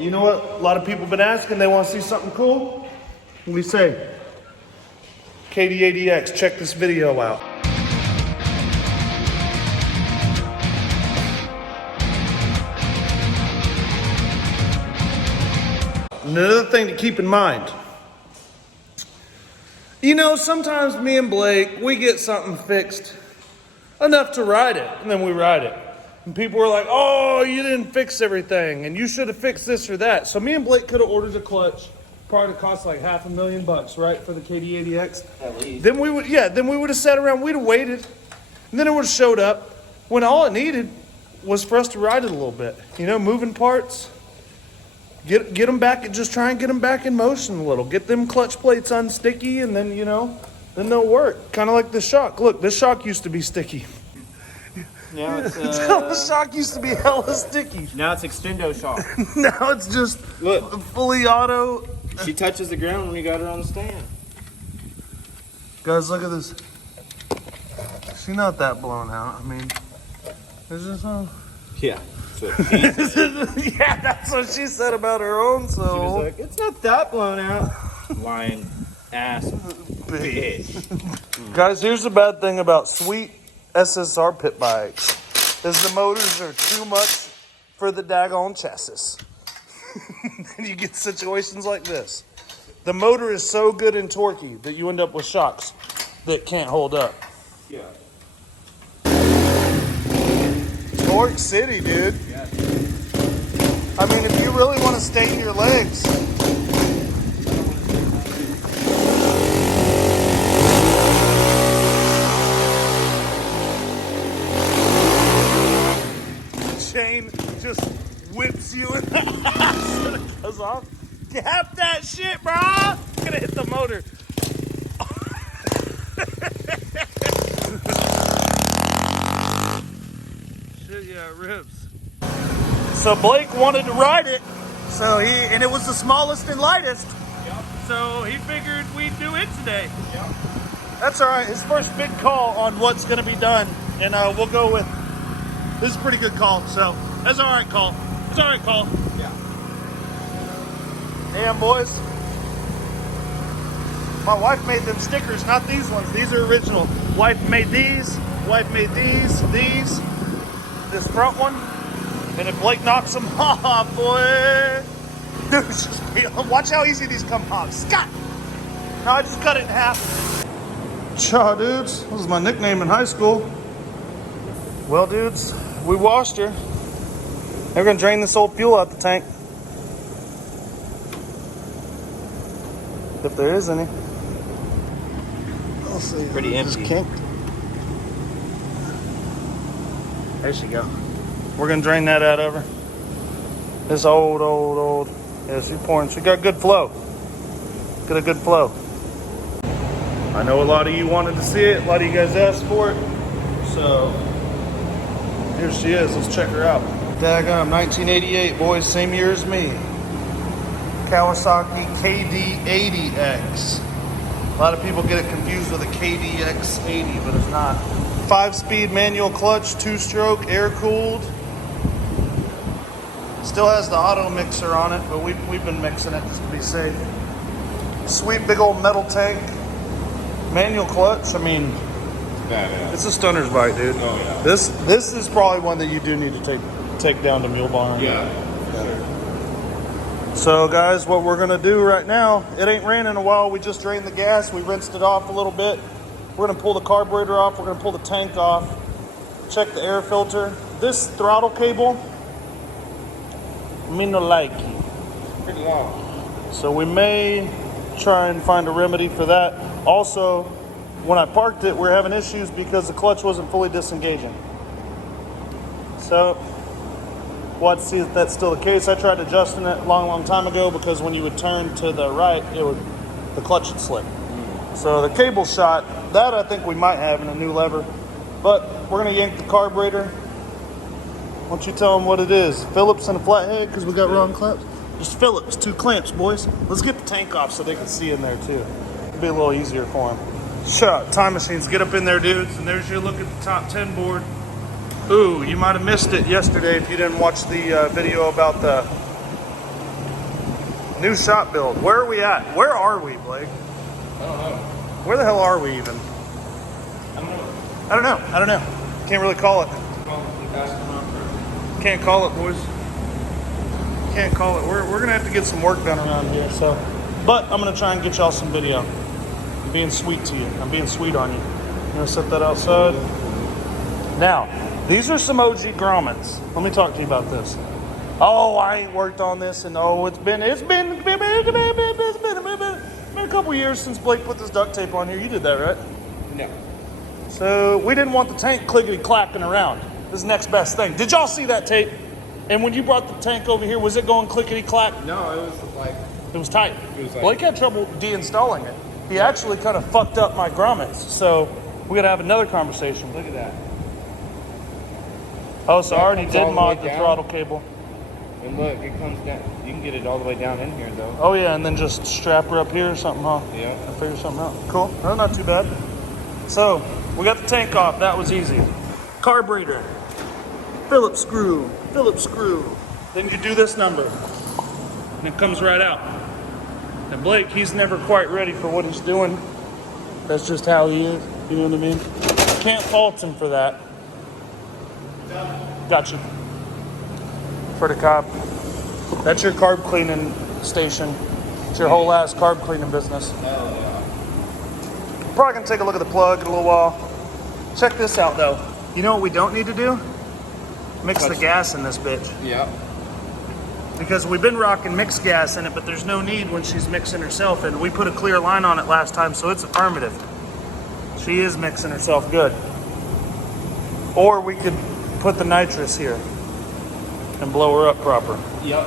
you know what? A lot of people have been asking. They want to see something cool. What do we say? KD80X, check this video out. Another thing to keep in mind. You know, sometimes me and Blake, we get something fixed enough to ride it, and then we ride it. And people were like, oh, you didn't fix everything, and you should have fixed this or that. So me and Blake could have ordered a clutch. Probably cost like $500,000, right, for the KD80X? At least. Then we would have sat around, we'd have waited, and then it would have showed up when all it needed was for us to ride it a little bit. You know, moving parts. Get them back, just try and get them back in motion a little. Get them clutch plates unsticky, and then, you know, then they'll work. Kind of like the shock. Look, this shock used to be sticky. Now it's the shock used to be hella sticky. Now it's extendo shock. Now it's just fully auto. She touches the ground when you got her on the stand. Guys, look at this. She's not that blown out. I mean, is this on? Yeah. Yeah, that's what she said about her own soul. She was like, it's not that blown out. Lying ass bitch. Guys, here's the bad thing about sweet SSR pit bikes is the motors are too much for the daggone chassis. And you get situations like this. The motor is so good and torquey that you end up with shocks that can't hold up. Yeah. Torque City, dude. Yeah. I mean, if you really want to stain your legs. Chain just whips you in the ass and it goes off. Gap that shit, bro. Gonna hit the motor. Shit, yeah, it rips. So Blake wanted to ride it, and it was the smallest and lightest. Yep. So he figured we'd do it today. Yep. That's all right. His first big call on what's going to be done, and we'll go with. This is a pretty good call. So that's all right, call. It's all right, call. Yeah. Damn, boys. My wife made them stickers, not these ones. These are original. Wife made these. Wife made these. These. This front one. And if Blake knocks them off, boy. Dude, watch how easy these come off. Scott! No, I just cut it in half. Cha, dudes. This was my nickname in high school. Well, dudes, we washed her. We're going to drain this old fuel out the tank. If there is any. I'll see. Pretty empty. Kinked. There she go. We're gonna drain that out of her. This old. Yeah, she's pouring. She got good flow. Got a good flow. I know a lot of you wanted to see it. A lot of you guys asked for it. So here she is. Let's check her out. Daggum, 1988, boys. Same year as me. Kawasaki KD80X. A lot of people get it confused with a KDX80, but it's not. 5-speed manual clutch, 2-stroke, air-cooled. Still has the auto mixer on it, but we've been mixing it just to be safe. Sweet big old metal tank. Manual clutch, I mean, Yeah. it's a stunner's bike, dude. Oh, yeah. This is probably one that you do need to take down to Mule Barn. Yeah. So guys, what we're gonna do right now, it ain't ran in a while. We just drained the gas. We rinsed it off a little bit. We're gonna pull the carburetor off. We're gonna pull the tank off. Check the air filter. This throttle cable, me no like. Pretty long. So we may try and find a remedy for that. Also, when I parked it, we're having issues because the clutch wasn't fully disengaging. So we'll have to see if that's still the case. I tried adjusting it a long time ago because when you would turn to the right, the clutch would slip. So the cable shot, that I think we might have in a new lever. But we're gonna yank the carburetor. Why don't you tell them what it is? Phillips and a flathead because we got wrong clamps? Just Phillips, 2 clamps, boys. Let's get the tank off so they can see in there too. It'll be a little easier for them. Shut Time Machines, get up in there, dudes. And there's your look at the top 10 board. Ooh, you might have missed it yesterday if you didn't watch the video about the New shop build. Where are we at? Where are we, Blake? I don't know. Where the hell are we even? I don't know. Can't really call it. Can't call it, boys. Can't call it. We're gonna have to get some work done around here. So, but I'm gonna try and get y'all some video. I'm being sweet to you. I'm being sweet on you. I'm gonna set that outside. Now, these are some OG grommets. Let me talk to you about this. Oh, I ain't worked on this, and oh, it's been a couple years since Blake put this duct tape on here. You did that, right? No. So we didn't want the tank clickety clacking around. This is the next best thing. Did y'all see that tape? And when you brought the tank over here, was it going clickety clack? No, it was like... It was tight. It was like... Blake had trouble deinstalling it. He actually kind of fucked up my grommets. So we got to have another conversation. Look at that. Oh, so I already comes did all the mod way the down. throttle cable. And look, it comes down. You can get it all the way down in here, though. Oh, yeah, and then just strap her up here or something, huh? Yeah. I'll figure something out. Cool. No, not too bad. So we got the tank off. That was easy. Carburetor. Phillips screw. Phillips screw. Then you do this number. And it comes right out. And Blake, he's never quite ready for what he's doing. That's just how he is. You know what I mean? Can't fault him for that. Got you. For the cop. That's your carb cleaning station. It's your whole ass carb cleaning business. Hell yeah. Probably gonna take a look at the plug in a little while. Check this out though. You know what we don't need to do? Mix the gas in this bitch. Yeah. Because we've been rocking mixed gas in it, but there's no need when she's mixing herself, and we put a clear line on it last time, so it's affirmative. She is mixing herself good. Or we could put the nitrous here and blow her up proper. Yep.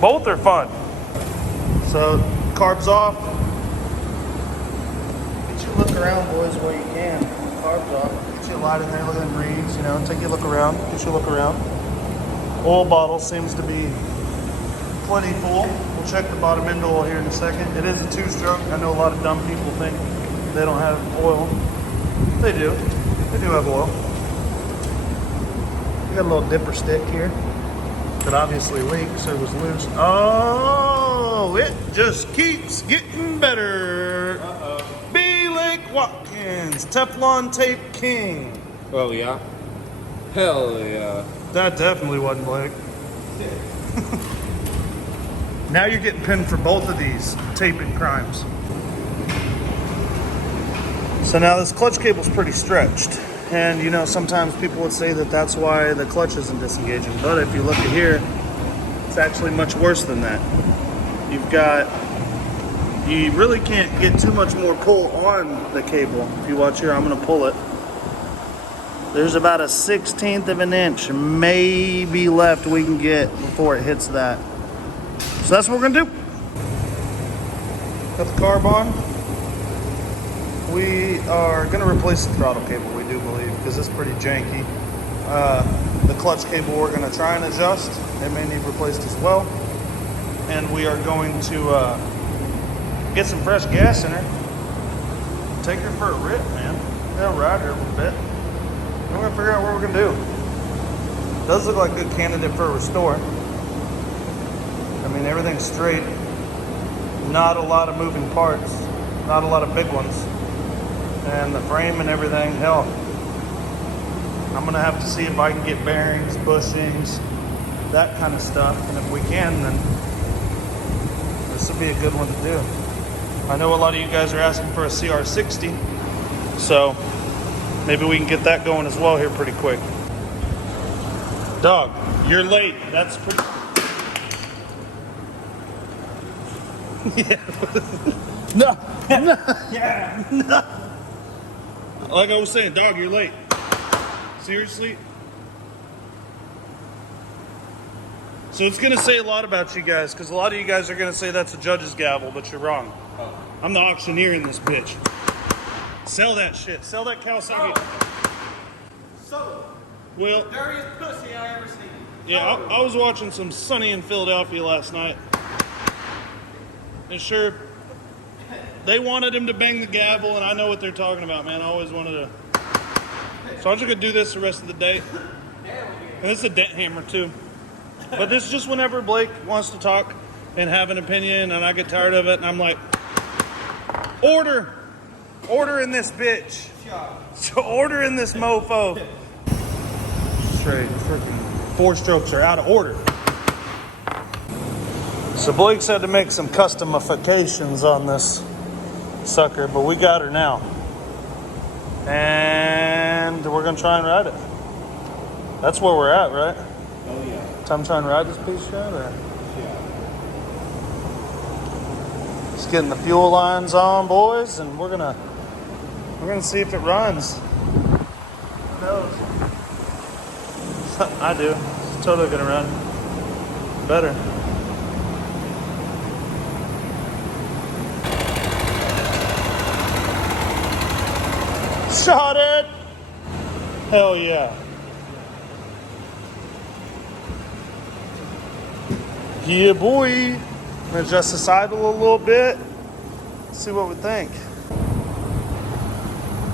Both are fun. So, carbs off. Get you a look around, boys, while you can. Carbs off. Get you a light in there, look at them reeds, you know, take you a look around. Get you a look around. Oil bottle seems to be plenty full. We'll check the bottom end oil here in a second. It is a 2-stroke. I know a lot of dumb people think they don't have oil. They do. They do have oil. We got a little dipper stick here that obviously leaked, so it was loose. Oh, it just keeps getting better. Uh-oh. B. Lake Watkins, Teflon Tape King. Oh, yeah? Hell yeah. That definitely wasn't Blake. Now you're getting pinned for both of these taping crimes. So now this clutch cable's pretty stretched. And you know, sometimes people would say that that's why the clutch isn't disengaging. But if you look at here, it's actually much worse than that. You really can't get too much more pull on the cable. If you watch here, I'm gonna pull it. There's about a 1/16 of an inch, maybe left we can get before it hits that. So that's what we're gonna do. Got the carb on. We are gonna replace the throttle cable, we do believe, because it's pretty janky. The clutch cable we're gonna try and adjust. It may need replaced as well. And we are going to get some fresh gas in her. Take her for a rip, man. They'll ride her a little bit. We're gonna figure out what we're gonna do. Does look like a good candidate for a restore. I mean, everything's straight. Not a lot of moving parts. Not a lot of big ones. And the frame and everything, hell. I'm gonna have to see if I can get bearings, bushings, that kind of stuff. And if we can, then this would be a good one to do. I know a lot of you guys are asking for a CR60. So maybe we can get that going as well here pretty quick. Dog, you're late. That's pretty... Yeah. No. Yeah. No. Like I was saying, dog, you're late. Seriously? So it's going to say a lot about you guys, because a lot of you guys are going to say that's a judge's gavel, but you're wrong. Oh. I'm the auctioneer in this bitch. Sell that shit. Sell that Kawasaki. So, Well, dirtiest pussy I ever seen. yeah, I was watching some Sunny in Philadelphia last night. And sure, they wanted him to bang the gavel, and I know what they're talking about, man. I always wanted to. So I'm just going to do this the rest of the day. And this is a dent hammer, too. But this is just whenever Blake wants to talk. and have an opinion, and I get tired of it, and I'm like, order in this bitch. So order in this mofo. Straight freaking 4-strokes are out of order. So Blake's had to make some customifications on this sucker, but we got her now. And we're gonna try and ride it. That's where we're at, right? Oh yeah. Time to try and ride this piece of shit, or? Yeah. Just getting the fuel lines on, boys, and we're gonna see if it runs. Who knows? I do. It's totally gonna run. Better. Shot it! Hell yeah. Yeah, boy. I'm gonna adjust the sidle a little bit. See what we think.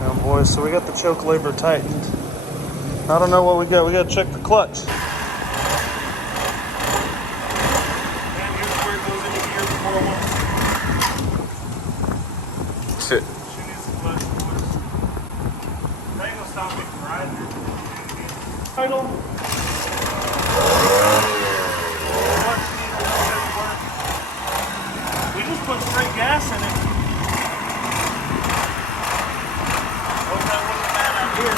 Now, boys, so we got the choke lever tightened. I don't know what we got. We gotta check the clutch. And here's where it goes into gear before it won't. Shit. She needs the clutch, boys. That ain't gonna stop me from riding her. Idle. Clutch needs a little bit of work. We just put straight gas in it. Hope that wasn't bad out here.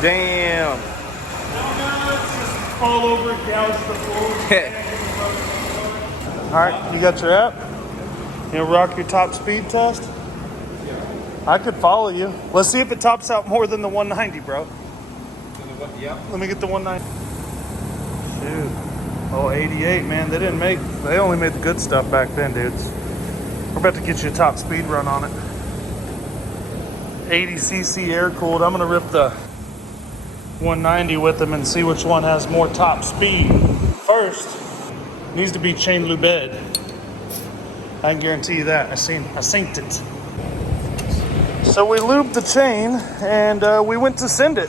Damn. Donuts, just fall over, gouge the floor. Alright, you got your app? You gonna rock your top speed test? I could follow you. Let's see if it tops out more than the 190, bro. Yep. Let me get the 190. Shoot. Oh, 88, man. They only made the good stuff back then, dudes. We're about to get you a top speed run on it. 80cc air cooled. I'm gonna rip the 190 with them and see which one has more top speed. First, needs to be chain lubed. I can guarantee you that. I synced it. So we lubed the chain and we went to send it.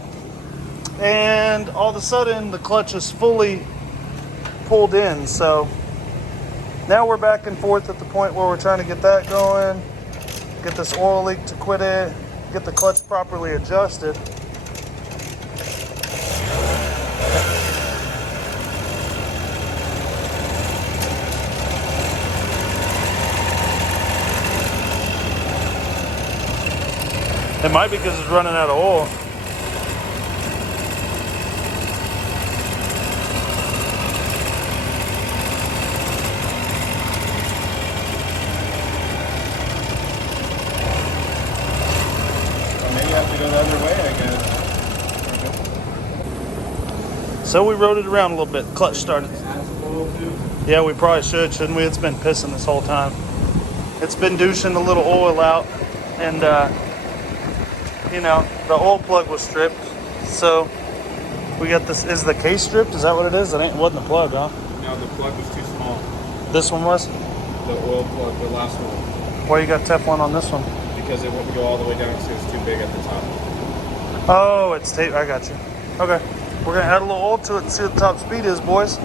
And all of a sudden the clutch is fully pulled in. So now we're back and forth at the point where we're trying to get that going, get this oil leak to quit it, get the clutch properly adjusted. It might be because it's running out of oil. Well, maybe you have to go the other way, I guess. So we rode it around a little bit. Clutch started. Yeah, we probably should, shouldn't we? It's been pissing this whole time. It's been douching a little oil out, and you know, the oil plug was stripped. So we got this. Is the case stripped? Is that what it is? It wasn't the plug, huh? No, the plug was too small. This one was? The oil plug, the last one. Why you got Teflon on this one? Because it wouldn't go all the way down, so it was too big at the top. Oh, it's tape. I got you. Okay. We're going to add a little oil to it and see what the top speed is, boys.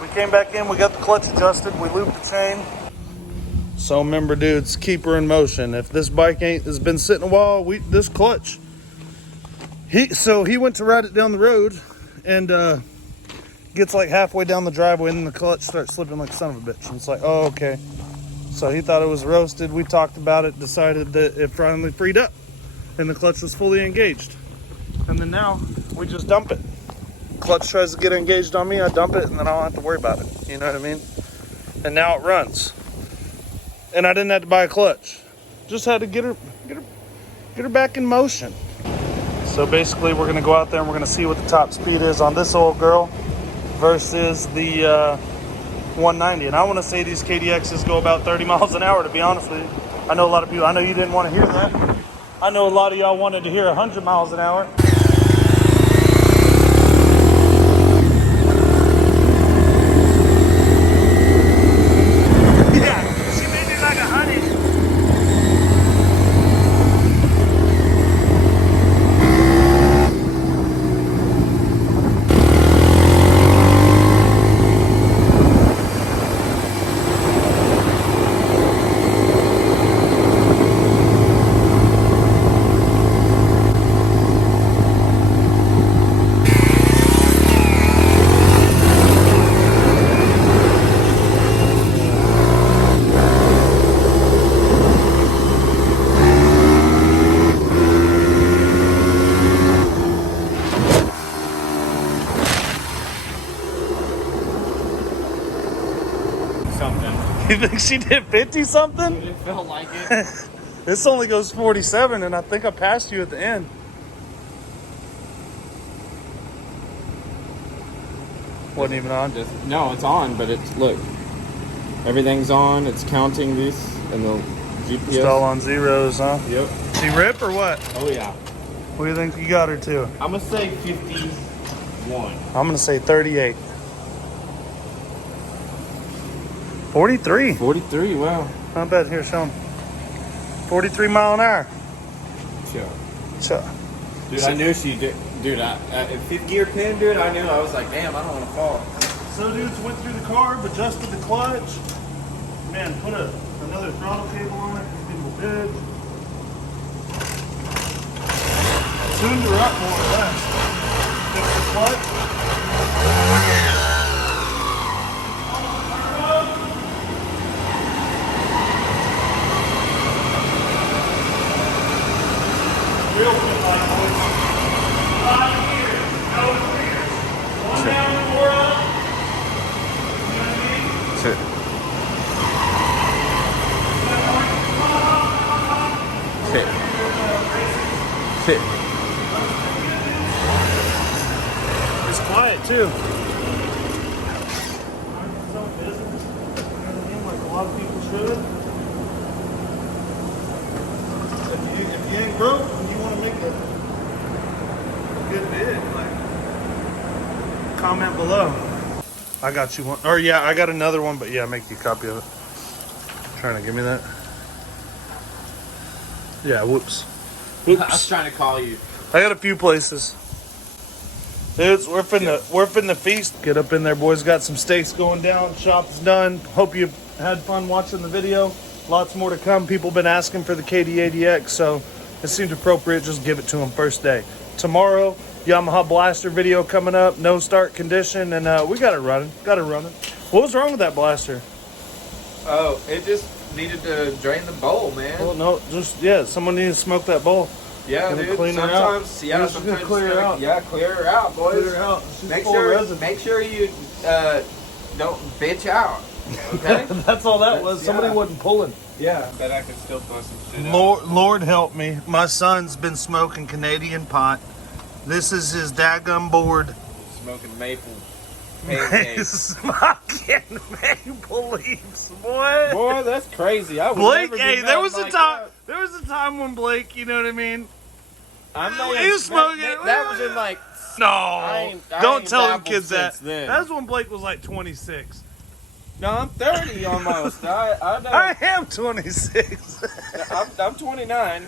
We came back in. We got the clutch adjusted. We lubed the chain. So remember, dudes, keep her in motion. If this bike has been sitting a while, this clutch. He went to ride it down the road and gets like halfway down the driveway and then the clutch starts slipping like a son of a bitch. And it's like, oh, okay. So he thought it was roasted. We talked about it, decided that it finally freed up and the clutch was fully engaged. And then now we just dump it. Clutch tries to get engaged on me, I dump it, and then I don't have to worry about it. You know what I mean? And now it runs. And I didn't have to buy a clutch. Just had to get her back in motion. So basically we're gonna go out there and we're gonna see what the top speed is on this old girl versus the 190. And I wanna say these KD80Xs go about 30 miles an hour, to be honest with you. I know a lot of people, I know you didn't wanna hear that. I know a lot of y'all wanted to hear 100 miles an hour. Yeah, she made it like 100. Something. You think she did 50 something? It felt like it. This only goes 47, and I think I passed you at the end. Wasn't even on. No, it's on, but it's, look. Everything's on. It's counting these and the GPS. Just all on zeros, huh? Yep. She rip or what? Oh, yeah. What do you think you got her to? I'm going to say 51. I'm gonna say 38. 43. 43, wow. Not bad. Here, show 'em. 43 mile an hour. Sure. So, Dude, I knew she did. Dude, in fifth gear pin, dude, I knew. I was like, damn, I don't want to fall. so dudes went through the carb, adjusted the clutch. Man, put another throttle cable on it. People did. Tuned her up more or less. Fixed the clutch. Real quick, like boys. 5 gears, no rears. 1 down, 4 up. You know what I mean? Shit. Shit. It's quiet too. It's own business. You know what I mean? Like a lot of people should. If you ain't broke and you want to make a good bid, like comment below. I got you one. Or yeah, I got another one, but yeah, make you a copy of it. Trying to give me that. Yeah, whoops. I was trying to call you. I got a few places. Dudes, we're finna feast. Get up in there, boys. Got some steaks going down. Shop's done. Hope you had fun watching the video. Lots more to come. People been asking for the KD80X, so it seemed appropriate. Just give it to them first day. Tomorrow, Yamaha Blaster video coming up. No start condition, and we got it running. Got it running. What was wrong with that blaster? Oh, it just needed to drain the bowl, man. Oh no, just yeah. Someone needs to smoke that bowl. Yeah, Gonna dude. clean her out. Sometimes, We're yeah, just gonna sometimes clear her out. Yeah, clear her out, boys. Clear her out. She's Make full of resin. sure you don't bitch out. Okay. That's all that was. Somebody Yeah. wasn't pulling. Yeah. Bet I could still throw some shit out. Lord help me. My son's been smoking Canadian pot. This is his daggum board. Smoking maple pancakes. Smoking maple leaves, boy. Boy, that's crazy. I would Blake, never be hey, there nothing was a like time. that. There was a time when Blake, you know what I mean? I'm not He was smoking. That was in like. No, I don't ain't tell them dabbled kids that. since then. That's when Blake was like 26. No, I'm 30 almost. I know. I am 26. I'm 29.